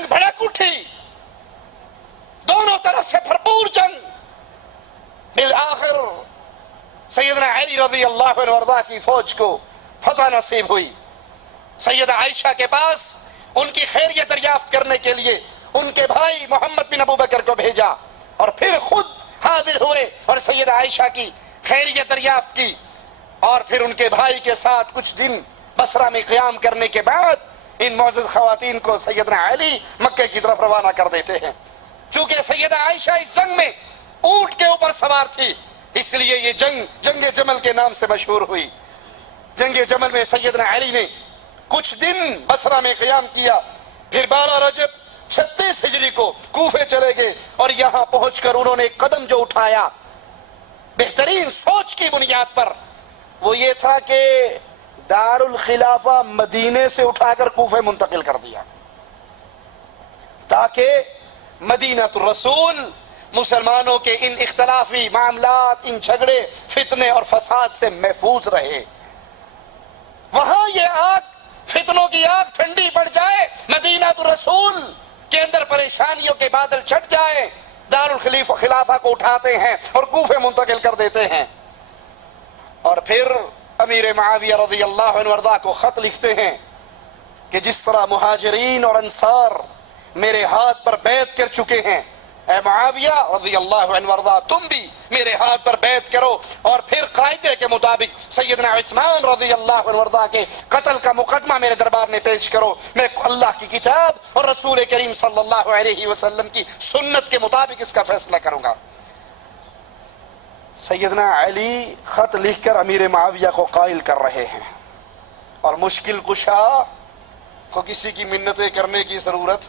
جنگ بھڑک اٹھی، دونوں طرف سے بھرپور جنگ. بالآخر سیدنا علی رضی اللہ عنہ وارضا کی فوج کو فتح نصیب ہوئی. سیدہ عائشہ کے پاس ان کی خیریت دریافت کرنے کے لیے ان کے بھائی محمد بن ابو بکر کو بھیجا اور پھر خود حاضر ہوئے اور سیدہ عائشہ کی خیریت دریافت کی. اور پھر ان کے بھائی کے ساتھ کچھ دن بصرہ میں قیام کرنے کے بعد ان معزز خواتین کو سیدنا علی مکہ کی طرف روانہ کر دیتے ہیں. چونکہ سیدہ عائشہ اس جنگ میں اونٹ کے اوپر سوار تھی، اس لیے یہ جنگ جمل کے نام سے مشہور ہوئی. جنگ جمل میں سیدنا علی نے کچھ دن بصرہ میں قیام کیا، پھر 12 رجب 36 ہجری کو کوفے چلے گئے اور یہاں پہنچ کر انہوں نے ایک قدم جو اٹھایا بہترین سوچ کی بنیاد پر، وہ یہ تھا کہ دار الخلافہ مدینے سے اٹھا کر کوفے منتقل کر دیا تاکہ مدینہ الرسول مسلمانوں کے ان اختلافی معاملات، ان جھگڑے، فتنے اور فساد سے محفوظ رہے. وہاں یہ آگ، فتنوں کی آگ ٹھنڈی پڑ جائے، مدینہ الرسول کے اندر پریشانیوں کے بادل چھٹ جائے، دار الخلافہ کو اٹھاتے ہیں اور کوفے منتقل کر دیتے ہیں. اور پھر امیر معاویہ رضی اللہ عنہ وارضا کو خط لکھتے ہیں کہ جس طرح مہاجرین اور انصار میرے ہاتھ پر بیعت کر چکے ہیں، اے معاویہ رضی اللہ عنہ وارضا تم بھی میرے ہاتھ پر بیعت کرو اور پھر قاعدے کے مطابق سیدنا عثمان رضی اللہ عنہ وارضا کے قتل کا مقدمہ میرے دربار میں پیش کرو. میں اللہ کی کتاب اور رسول کریم صلی اللہ علیہ وسلم کی سنت کے مطابق اس کا فیصلہ کروں گا. سیدنا علی خط لکھ کر امیر معاویہ کو قائل کر رہے ہیں، اور مشکل کشا کو کسی کی منتیں کرنے کی ضرورت،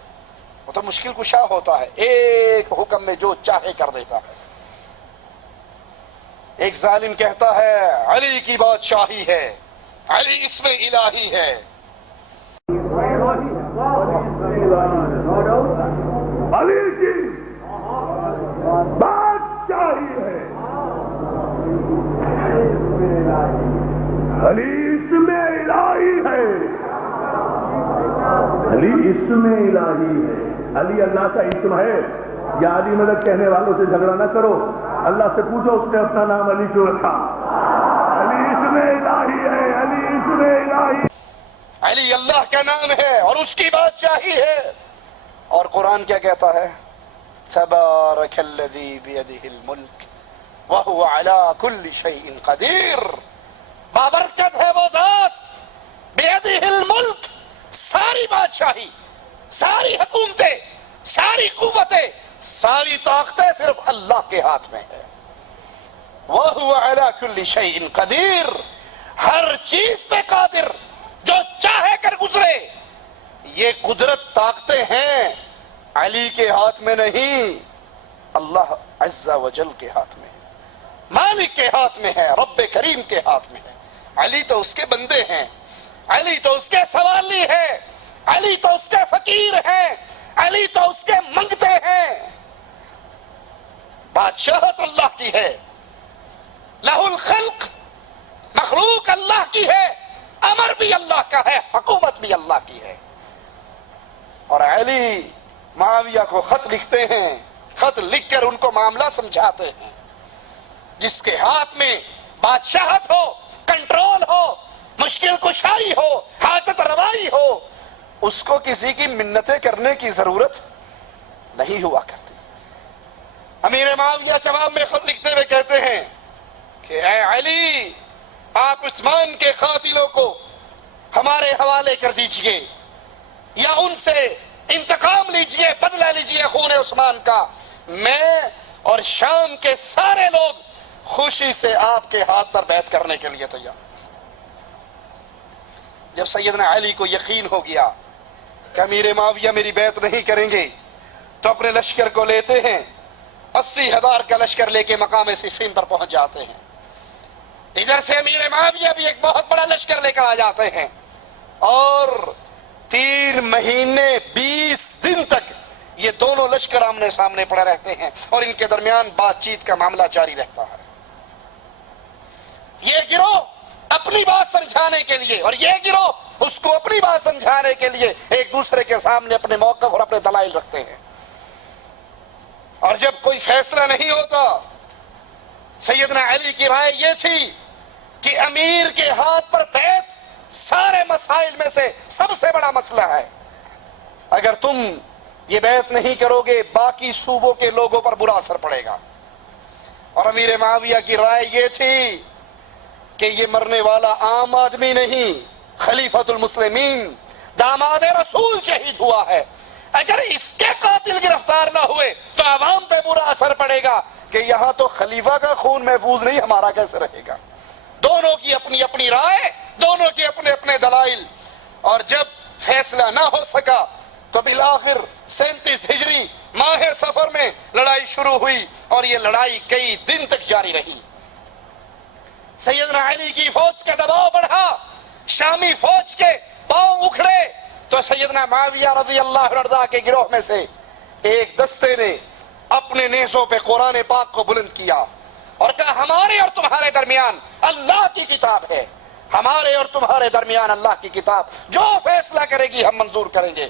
وہ تو مشکل کشا ہوتا ہے، ایک حکم میں جو چاہے کر دیتا ہے. ایک ظالم کہتا ہے علی کی بادشاہی ہے، علی اسم الہی ہے. علی کی بادشاہی ہے، علی اسم الہی ہے، علی اسم الہی ہے. علی اللہ کا اسم ہے. یا علی مدد کہنے والوں سے جھگڑا نہ کرو، اللہ سے پوچھو اس نے اپنا نام علی کیوں رکھا. علی اسم الہی ہے، علی اسم الہی. علی اللہ کا نام ہے اور اس کی بادشاہی ہے. اور قرآن کیا کہتا ہے؟ تبارک الذی بیدہ الملک وہو علی کل شیء قدیر. بابرکت ہے وہ ذات، بیدہ الملک، ساری بادشاہی، ساری حکومتیں، ساری قوتیں، ساری طاقتیں صرف اللہ کے ہاتھ میں ہے. وَهُوَ عَلَى كُلِّ شَيْءٍ قَدِيرٌ، ہر چیز پہ قادر، جو چاہے کر گزرے. یہ قدرت طاقتیں ہیں علی کے ہاتھ میں نہیں، اللہ عز و جل کے ہاتھ میں ہے، مالک کے ہاتھ میں ہے، رب کریم کے ہاتھ میں ہے. علی تو اس کے بندے ہیں، علی تو اس کے سوالی ہے، علی تو اس کے فقیر ہیں، علی تو اس کے منگتے ہیں. بادشاہت اللہ کی ہے، لہ الخلق، مخلوق اللہ کی ہے، امر بھی اللہ کا ہے، حکومت بھی اللہ کی ہے. اور علی معاویہ کو خط لکھتے ہیں، خط لکھ کر ان کو معاملہ سمجھاتے ہیں. جس کے ہاتھ میں بادشاہت ہو، کنٹرول ہو، مشکل کشائی ہو، حاجت روائی ہو، اس کو کسی کی منتیں کرنے کی ضرورت نہیں ہوا کرتی. امیر معاویہ جواب میں خط لکھتے ہوئے کہتے ہیں کہ اے علی، آپ عثمان کے قاتلوں کو ہمارے حوالے کر دیجئے یا ان سے انتقام لیجئے، بدلہ لیجئے خون عثمان کا. میں اور شام کے سارے لوگ خوشی سے آپ کے ہاتھ پر بیعت کرنے کے لیے تیار. جب سیدنا علی کو یقین ہو گیا کہ امیر معاویہ میری بیعت نہیں کریں گے تو اپنے لشکر کو لیتے ہیں، 80,000 کا لشکر لے کے مقام صفین پر پہنچ جاتے ہیں. ادھر سے امیر معاویہ بھی ایک بہت بڑا لشکر لے کر آ جاتے ہیں اور 3 مہینے 20 دن تک یہ دونوں لشکر آمنے سامنے پڑے رہتے ہیں اور ان کے درمیان بات چیت کا معاملہ جاری رہتا ہے. یہ گروہ اپنی بات سمجھانے کے لیے اور یہ گروہ اس کو اپنی بات سمجھانے کے لیے ایک دوسرے کے سامنے اپنے موقف اور اپنے دلائل رکھتے ہیں. اور جب کوئی فیصلہ نہیں ہوتا، سیدنا علی کی رائے یہ تھی کہ امیر کے ہاتھ پر بیعت سارے مسائل میں سے سب سے بڑا مسئلہ ہے. اگر تم یہ بیعت نہیں کرو گے باقی صوبوں کے لوگوں پر برا اثر پڑے گا. اور امیر معاویہ کی رائے یہ تھی کہ یہ مرنے والا عام آدمی نہیں، خلیفۃ المسلمین داماد رسول شہید ہوا ہے. اگر اس کے قاتل گرفتار نہ ہوئے تو عوام پہ برا اثر پڑے گا کہ یہاں تو خلیفہ کا خون محفوظ نہیں، ہمارا کیسے رہے گا. دونوں کی اپنی اپنی رائے، دونوں کے اپنے اپنے دلائل. اور جب فیصلہ نہ ہو سکا تو بالآخر 37 ہجری ماہ سفر میں لڑائی شروع ہوئی اور یہ لڑائی کئی دن تک جاری رہی. سیدنا علی کی فوج کا دباؤ بڑھا، شامی فوج کے پاؤں اکھڑے تو سیدنا معاویہ رضی اللہ عنہ کے گروہ میں سے ایک دستے نے اپنے نیزوں پہ قرآن پاک کو بلند کیا اور کہا ہمارے اور تمہارے درمیان اللہ کی کتاب ہے، ہمارے اور تمہارے درمیان اللہ کی کتاب، جو فیصلہ کرے گی ہم منظور کریں گے.